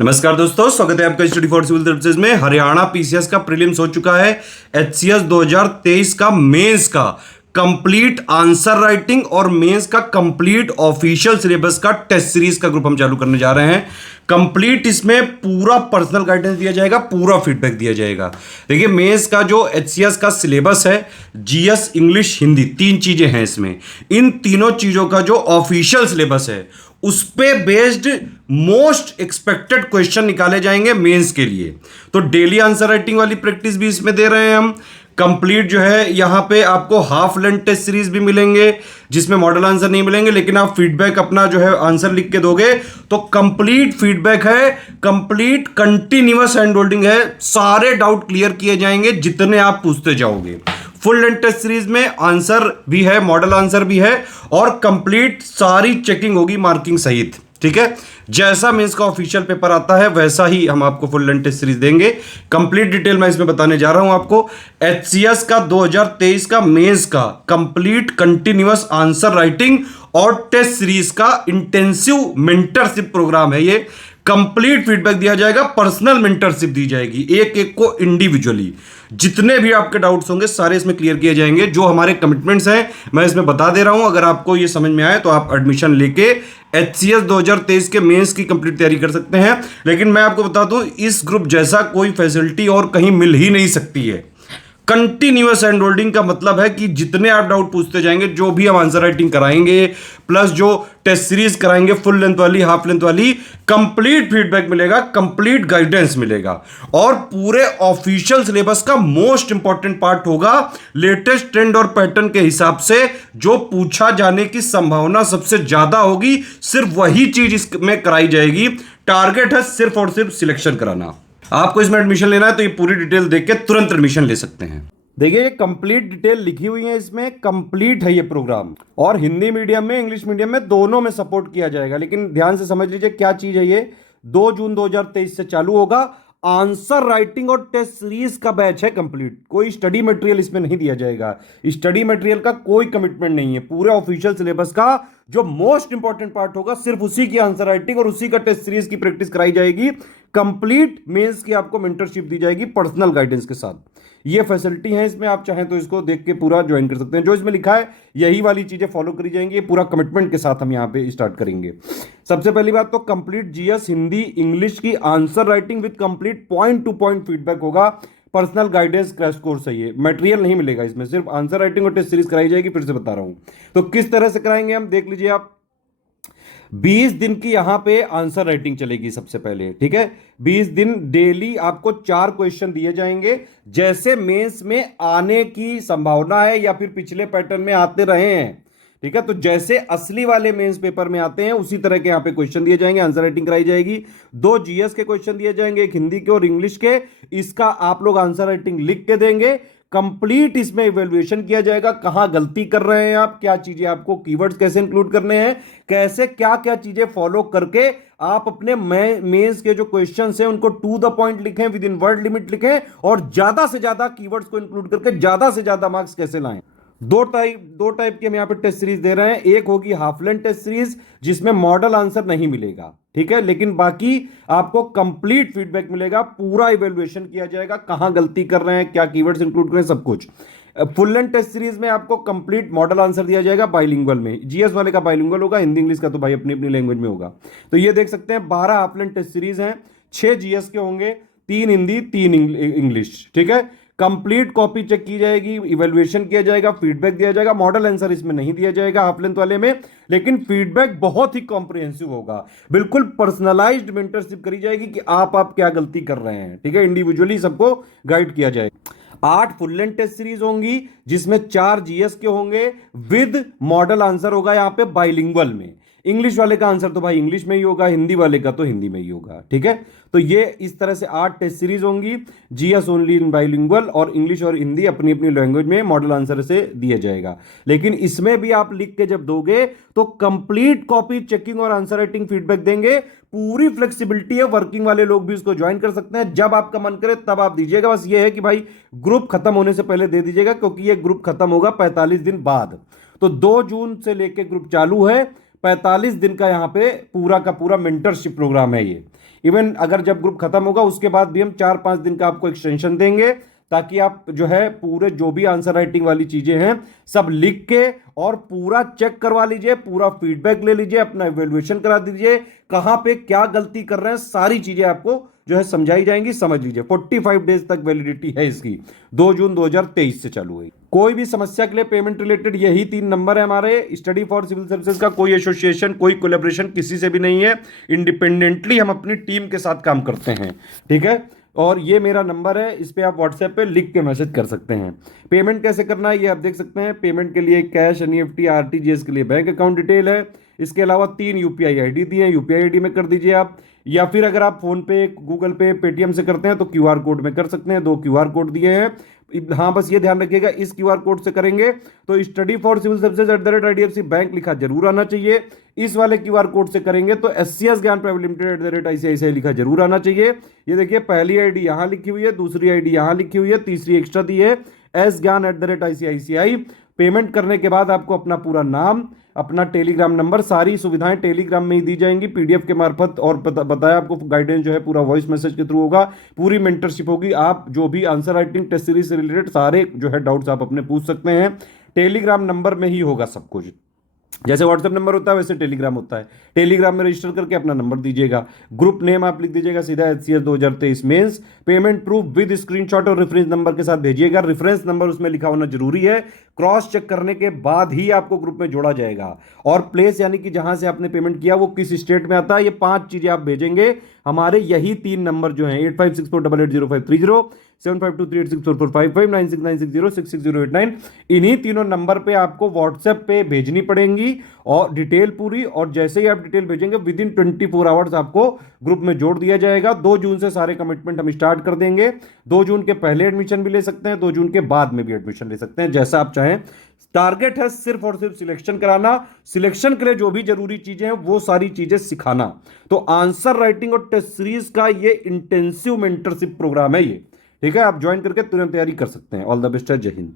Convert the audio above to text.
नमस्कार दोस्तों, स्वागत है आपका स्टडी फॉर सिविल सर्विसेज में। हरियाणा पीसीएस का प्रीलिम्स हो चुका है। एचसीएस 2023 का मेंस का कंप्लीट आंसर राइटिंग और मेंस का कंप्लीट ऑफिशियल सिलेबस का टेस्ट सीरीज का ग्रुप हम चालू करने जा रहे हैं। कंप्लीट इसमें पूरा पर्सनल गाइडेंस दिया जाएगा, पूरा फीडबैक दिया जाएगा। देखिए, मेंस का जो एचसीएस का सिलेबस है, जीएस, इंग्लिश, हिंदी, तीन चीजें हैं इसमें। इन तीनों चीजों का जो ऑफिशियल सिलेबस है उस पे बेस्ड मोस्ट एक्सपेक्टेड क्वेश्चन निकाले जाएंगे मेंस के लिए। तो डेली आंसर राइटिंग वाली प्रैक्टिस भी इसमें दे रहे हैं हम। कंप्लीट जो है यहां पे आपको हाफ लेंथ टेस्ट सीरीज भी मिलेंगे जिसमें मॉडल आंसर नहीं मिलेंगे, लेकिन आप फीडबैक अपना जो है आंसर लिख के दोगे तो कंप्लीट फीडबैक है, कंप्लीट कंटिन्यूअस हैंड होल्डिंग है। सारे डाउट क्लियर किए जाएंगे जितने आप पूछते जाओगे। फुल लेंथ टेस्ट सीरीज में आंसर भी है, मॉडल आंसर भी है और कंप्लीट सारी चेकिंग होगी मार्किंग सहित। ठीक है, जैसा मेंस का ऑफिशियल पेपर आता है वैसा ही हम आपको फुल लेंथ टेस्ट सीरीज देंगे। कंप्लीट डिटेल मैं इसमें बताने जा रहा हूं आपको। एचसीएस का 2023 का मेंस का कंप्लीट कंटिन्यूअस आंसर राइटिंग और टेस्ट सीरीज का इंटेंसिव मेंटरशिप प्रोग्राम है। ये कंप्लीट फीडबैक दिया जाएगा, पर्सनल मेंटरशिप दी जाएगी एक एक को इंडिविजुअली। जितने भी आपके डाउट्स होंगे सारे इसमें क्लियर किए जाएंगे। जो हमारे कमिटमेंट्स हैं मैं इसमें बता दे रहा हूं। अगर आपको ये समझ में आए तो आप एडमिशन लेके एचसीएस 2023 के मेंस की कंप्लीट तैयारी कर सकते हैं। लेकिन मैं आपको बता दूं, इस ग्रुप जैसा कोई फैसिलिटी और कहीं मिल ही नहीं सकती है। कंटिन्यूअस हैंड होल्डिंग का मतलब है कि जितने आप डाउट पूछते जाएंगे, जो भी हम आंसर राइटिंग कराएंगे प्लस जो टेस्ट सीरीज कराएंगे फुल लेंथ वाली, हाफ लेंथ वाली, कंप्लीट फीडबैक मिलेगा, कंप्लीट गाइडेंस मिलेगा। और पूरे ऑफिशियल सिलेबस का मोस्ट इंपॉर्टेंट पार्ट होगा लेटेस्ट ट्रेंड और पैटर्न के हिसाब से जो पूछा जाने की संभावना सबसे ज्यादा होगी, सिर्फ वही चीज इसमें कराई जाएगी। टारगेट है सिर्फ और सिर्फ सिलेक्शन कराना। आपको इसमें एडमिशन लेना है तो ये पूरी डिटेल देख के तुरंत एडमिशन ले सकते हैं। देखिए, ये कंप्लीट डिटेल लिखी हुई है इसमें, कंप्लीट है ये प्रोग्राम। और हिंदी मीडियम में, इंग्लिश मीडियम में, दोनों में सपोर्ट किया जाएगा। लेकिन ध्यान से समझ लीजिए क्या चीज है ये। 2 जून 2023 से चालू होगा। आंसर राइटिंग और टेस्ट सीरीज का बैच है कंप्लीट। कोई स्टडी मटेरियल इसमें नहीं दिया जाएगा। स्टडी मटेरियल का कोई कमिटमेंट नहीं है। पूरे ऑफिशियल सिलेबस का जो मोस्ट इंपॉर्टेंट पार्ट होगा सिर्फ उसी की आंसर राइटिंग और उसी का टेस्ट सीरीज की प्रैक्टिस कराई जाएगी। कंप्लीट मेंस की आपको मेंटरशिप दी जाएगी पर्सनल गाइडेंस के साथ। ये फैसिलिटी है इसमें। आप चाहें तो इसको देख के पूरा ज्वाइन कर सकते हैं। जो इसमें लिखा है यही वाली चीजें फॉलो करी जाएंगी। पूरा कमिटमेंट के साथ हम यहां पे स्टार्ट करेंगे। सबसे पहली बात तो कंप्लीट जीएस, हिंदी, इंग्लिश की answer writing with complete point two point feedback होगा। पर्सनल गाइडेंस क्रैश कोर्स है ये। मटेरियल नहीं मिलेगा इसमें, सिर्फ आंसर राइटिंग और टेस्ट सीरीज कराई जाएगी। फिर से बता रहा हूं तो किस तरह से कराएंगे हम, देख लीजिए आप। 20 दिन की यहां पे आंसर राइटिंग चलेगी सबसे पहले। ठीक है, 20 दिन डेली आपको 4 क्वेश्चन दिए जाएंगे। जैसे मेंस में आने की संभावना है या फिर पिछले पैटर्न में आते रहे हैं। ठीक है, तो जैसे असली वाले मेंस पेपर में आते हैं उसी तरह के यहां पे क्वेश्चन दिए जाएंगे, आंसर राइटिंग कराई जाएगी। 2 जीएस के क्वेश्चन दिए जाएंगे, एक हिंदी के और इंग्लिश के। इसका आप लोग आंसर राइटिंग लिख के देंगे। कंप्लीट इसमें इवैल्यूएशन किया जाएगा, कहां गलती कर रहे हैं आप, क्या चीजें आपको, कीवर्ड्स कैसे इंक्लूड करने हैं, कैसे क्या क्या चीजें फॉलो करके आप अपने मेंस के जो क्वेश्चंस हैं उनको टू द पॉइंट लिखें, विद इन वर्ड लिमिट लिखें और ज्यादा से ज्यादा कीवर्ड्स को इंक्लूड करके ज्यादा से ज्यादा मार्क्स कैसे लाएं। दो टाइप की हम यहां पे टेस्ट सीरीज दे रहे हैं। एक होगी हाफ लेंथ टेस्ट सीरीज जिसमें मॉडल आंसर नहीं मिलेगा। ठीक है, लेकिन बाकी आपको कंप्लीट फीडबैक मिलेगा, पूरा इवैल्यूएशन किया जाएगा, कहां गलती कर रहे हैं, क्या कीवर्ड्स इंक्लूड करें, सब कुछ। फुल लेंथ टेस्ट सीरीज में आपको कंप्लीट मॉडल आंसर दिया जाएगा बाइलिंगुअल में। जीएस वाले का बाइलिंगुअल होगा, हिंदी इंग्लिश का तो भाई अपनी अपनी लैंग्वेज में होगा। तो ये देख सकते हैं 12 हाफ लेंथ टेस्ट सीरीज हैं। 6 जीएस के होंगे, 3 हिंदी, 3 इंग्लिश। ठीक है, कंप्लीट कॉपी चेक की जाएगी, इवैल्यूएशन किया जाएगा, फीडबैक दिया जाएगा। मॉडल आंसर इसमें नहीं दिया जाएगा हाफ लेंथ वाले में, लेकिन फीडबैक बहुत ही कॉम्प्रिहेंसिव होगा। बिल्कुल पर्सनलाइज्ड मेंटरशिप करी जाएगी कि आप क्या गलती कर रहे हैं। ठीक है, इंडिविजुअली सबको गाइड किया जाएगा। 8 फुल लेंथ टेस्ट सीरीज होंगी जिसमें 4 जीएस के होंगे विद मॉडल आंसर होगा यहां पे बाइलिंगुअल में। इंग्लिश वाले का आंसर तो भाई इंग्लिश में ही होगा, हिंदी वाले का तो हिंदी में ही होगा। ठीक है, तो ये इस तरह से 8 टेस्ट सीरीज होंगी। जीएस ओनली इन बाइलिंगुअल और इंग्लिश और हिंदी अपनी अपनी लैंग्वेज में मॉडल आंसर से दिया जाएगा। लेकिन इसमें भी आप लिख के जब दोगे तो कंप्लीट कॉपी चेकिंग और आंसर राइटिंग फीडबैक देंगे। पूरी फ्लेक्सिबिलिटी है, वर्किंग वाले लोग भी इसको ज्वाइन कर सकते हैं। जब आपका मन करे तब आप दीजिएगा। बस ये है कि भाई ग्रुप खत्म होने से पहले दे दीजिएगा, क्योंकि ये ग्रुप खत्म होगा 45 दिन बाद। तो 2 जून से लेके ग्रुप चालू है। 45 दिन का यहां पे पूरा का पूरा मेंटरशिप प्रोग्राम है ये। इवन अगर जब ग्रुप खत्म होगा उसके बाद भी हम 4-5 दिन का आपको एक्सटेंशन देंगे, ताकि आप जो है पूरे जो भी आंसर राइटिंग वाली चीजें हैं सब लिख के और पूरा चेक करवा लीजिए, पूरा फीडबैक ले लीजिए, अपना इवैल्यूएशन करा दीजिए, कहां पे क्या गलती कर रहे हैं सारी चीजें आपको जो है समझाई जाएंगी। समझ लीजिए 45 डेज तक वैलिडिटी है इसकी, 2 जून 2023 से चालू हुई। कोई भी समस्या के लिए पेमेंट रिलेटेड यही 3 नंबर है हमारे। स्टडी फॉर सिविल सर्विसेज का कोई एसोसिएशन, कोई कोलैबोरेशन किसी से भी नहीं है, इंडिपेंडेंटली हम अपनी टीम के साथ काम करते हैं, ठीक है। और ये मेरा नंबर है, इस पे आप व्हाट्सएप पे लिख के मैसेज कर सकते हैं। पेमेंट कैसे करना है ये आप देख सकते हैं। पेमेंट के लिए कैश, एनईएफटी, आरटीजीएस के लिए बैंक अकाउंट डिटेल है। इसके अलावा 3 यूपीआई आईडी दिए हैं, यूपीआई आईडी में कर दीजिए आप, या फिर अगर आप फोन पे, गूगल पे, पेटीएम से करते हैं तो क्यूआर कोड में कर सकते हैं। 2 क्यूआर कोड दिए हैं। हाँ बस ये ध्यान रखिएगा, इस क्यूआर कोड से करेंगे तो study for civil services @IDFC bank लिखा जरूर आना चाहिए। इस वाले क्यूआर कोड से करेंगे तो SCS ज्ञान प्राइवेट लिमिटेड @ICICI लिखा जरूर आना चाहिए। ये देखिए पहली आईडी यहां लिखी हुई है, दूसरी आईडी यहां लिखी हुई है, तीसरी एक्स्ट्रा दी है S ज्ञान @ICICI। पेमेंट करने के बाद आपको अपना पूरा नाम, अपना टेलीग्राम नंबर, सारी सुविधाएं टेलीग्राम में ही दी जाएंगी पीडीएफ के मार्फत, और बताया आपको गाइडेंस जो है पूरा वॉइस मैसेज के थ्रू होगा। पूरी मेंटरशिप होगी, आप जो भी आंसर राइटिंग टेस्ट सीरीज से रिलेटेड सारे जो है डाउट्स आप अपने पूछ सकते हैं। टेलीग्राम नंबर में ही होगा सब कुछ, जैसे व्हाट्सएप नंबर होता है वैसे टेलीग्राम होता है। टेलीग्राम में रजिस्टर करके अपना नंबर दीजिएगा, ग्रुप नेम आप लिख दीजिएगा सीधा HCS 2023 mains. Payment proof with screenshot और रेफरेंस नंबर के साथ भेजिएगा। रेफरेंस नंबर उसमें लिखा होना जरूरी है, क्रॉस चेक करने के बाद ही आपको ग्रुप में जोड़ा जाएगा। और प्लेस यानी कि जहां से आपने पेमेंट किया वो किस स्टेट में आता है, ये 5 चीजें आप भेजेंगे। हमारे यही 3 नंबर जो हैं 8564880530, 7523864455, 9696066089, इन्हीं तीनों नंबर पे आपको व्हाट्सएप पे भेजनी पड़ेंगी और डिटेल पूरी। और जैसे ही आप डिटेल भेजेंगे विद इन 24 आवर्स आपको ग्रुप में जोड़ दिया जाएगा। 2 जून से सारे कमिटमेंट हम स्टार्ट कर देंगे। 2 जून के पहले एडमिशन भी ले सकते हैं, 2 जून के बाद में भी एडमिशन ले सकते हैं, जैसा आप चाहें। टारगेट है सिर्फ और सिर्फ सिलेक्शन कराना। सिलेक्शन के लिए जो भी जरूरी चीजें हैं वो सारी चीजें सिखाना। तो आंसर राइटिंग और टेस्ट सीरीज का ये इंटेंसिव मेंटरशिप प्रोग्राम है ये, ठीक है। आप ज्वाइन करके तुरंत तैयारी कर सकते हैं। ऑल द बेस्ट है, जय हिंद।